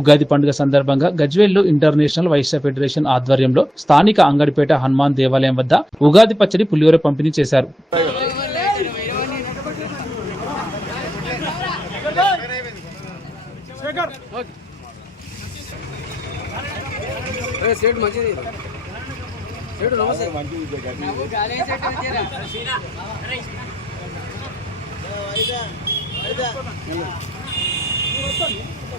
ఉగాది పండుగ సందర్భంగా గజ్వేల్లో international Vysya federation ఆధ్వర్యంలో స్థానిక అంగడిపేట హనుమాన్ దేవాలయం వద్ద ఉగాది పచ్చడి పులిహోర పంపిణీ చేశారు. సేటు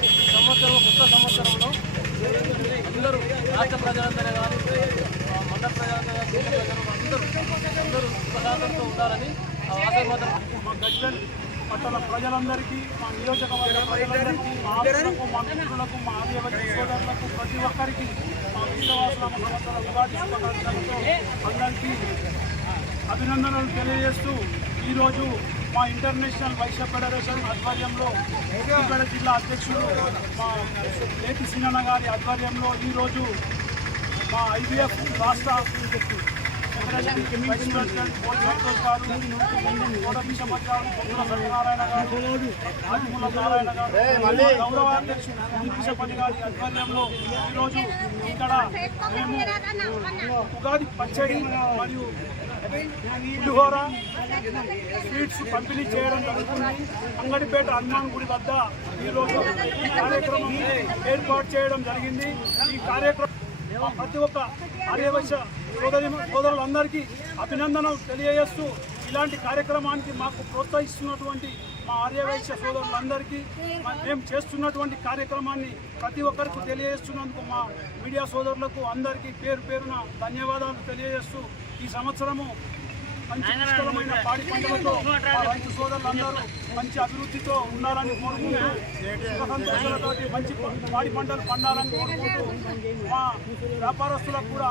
సంవత్సరం కొత్త సంవత్సరంలో అందరూ రాష్ట్ర ప్రజలందరూ కానీ మండల ప్రజలందరూ కానీ దేశ ప్రజలు అందరూ అందరూ ప్రజాతంతో ఉండాలని ఆశీర్వాదం మా గజ్వెల్ పట్టణ ప్రజలందరికీ మా నియోజకవర్గ ప్రజలందరికీ మా ఆప్తులకు మా మిత్రులకు మా ఆదివాసీ సోదరులకు ప్రతి ఒక్కరికి మా విశ్వాసనామ సంవత్సర ఉగాది శుభాకాంక్షలతో అందరికీ అభినందనలు తెలియజేస్తూ ఈరోజు మా ఇంటర్నేషనల్ వైశ్య ఫెడరేషన్ ఆధ్వర్యంలో సూర్యాపేట జిల్లా అధ్యక్షుడు మా ఏపీ సీనన్న గారి ఆధ్వర్యంలో ఈరోజు మా ఐబీఎఫ్ రాష్ట్ర సెక్రటరీ గారి ఆధ్వర్యంలో ఈరోజు ఇక్కడ మేము ఉగాది పచ్చడి మరియు పులిహోర స్వీట్స్ పంపిణీ చేయడం జరుగుతుంది అంగడిపేట హనుమాన్ గుడి వద్ద ఈరోజు ఈ కార్యక్రమం ఏర్పాటు చేయడం జరిగింది. ఈ కార్యక్రమం ప్రతి ఒక్క ఆర్యవైశ్య సోదరి సోదరులందరికీ అభినందనలు తెలియజేస్తూ ఇలాంటి కార్యక్రమానికి మాకు ప్రోత్సహిస్తున్నటువంటి మా ఆర్యవైశ్య సోదరులందరికీ మేము చేస్తున్నటువంటి కార్యక్రమాన్ని ప్రతి ఒక్కరికి తెలియజేస్తున్నందుకు మా మీడియా సోదరులకు అందరికీ పేరు పేరున ధన్యవాదాలు తెలియజేస్తూ ఈ సంవత్సరము మంచి పుష్కలమైన పాడి పంటలతో మా రైతు సోదరులందరూ మంచి అభివృద్ధితో ఉండాలని కోరుకుంటూ సంతోషాలతోటి మంచి పాడి పంటలు పండాలని కోరుకుంటూ మా వ్యాపారస్తులకు కూడా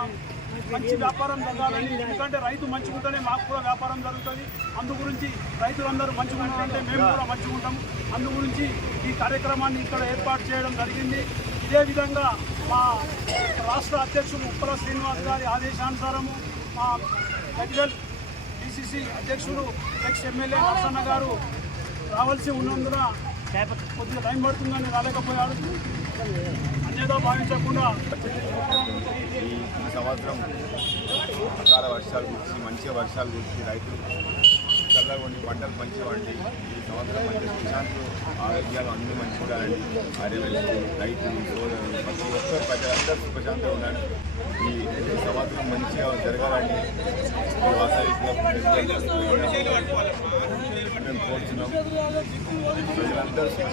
మంచి వ్యాపారం జరగాలని ఎందుకంటే రైతు మంచిగా ఉంటేనే మాకు కూడా వ్యాపారం జరుగుతుంది. అందు గురించి రైతులందరూ మంచిగా ఉండాలంటే మేము కూడా మంచిగా ఉంటాం. అందు గురించి ఈ కార్యక్రమాన్ని ఇక్కడ ఏర్పాటు చేయడం జరిగింది. ఇదే విధంగా మా రాష్ట్ర అధ్యక్షుడు ఉప్పల శ్రీనివాస్ గారి ఆదేశానుసారము మా గజ్వెల్ పిసిసి అధ్యక్షుడు ఎక్స్ ఎమ్మెల్యే నరసన్న గారు రావాల్సి ఉన్నందున కొద్దిగా టైం పడుతుందని రాలేకపోయాడు. అన్యదో భావించకుండా ఈ సంవత్సరం అకాల వర్షాలు గురించి మంచిగా వర్షాలు గురించి రైతులు చల్లగొండి పంటలు మంచిగా ఈ సంవత్సరం మంచి విశాంతులు ఆరోగ్యాలు అన్నీ మంచిగా ఉండాలండి. ఆర్యవైశ్యులు రైతులు సోదరులు ప్రతి ఒక్కరు ప్రజలందరూ సుఖశాంతంగా ఉండాలి. ఈ సంవత్సరం మంచిగా జరగాలండి మేము కోరుతున్నాం ప్రజలందరూ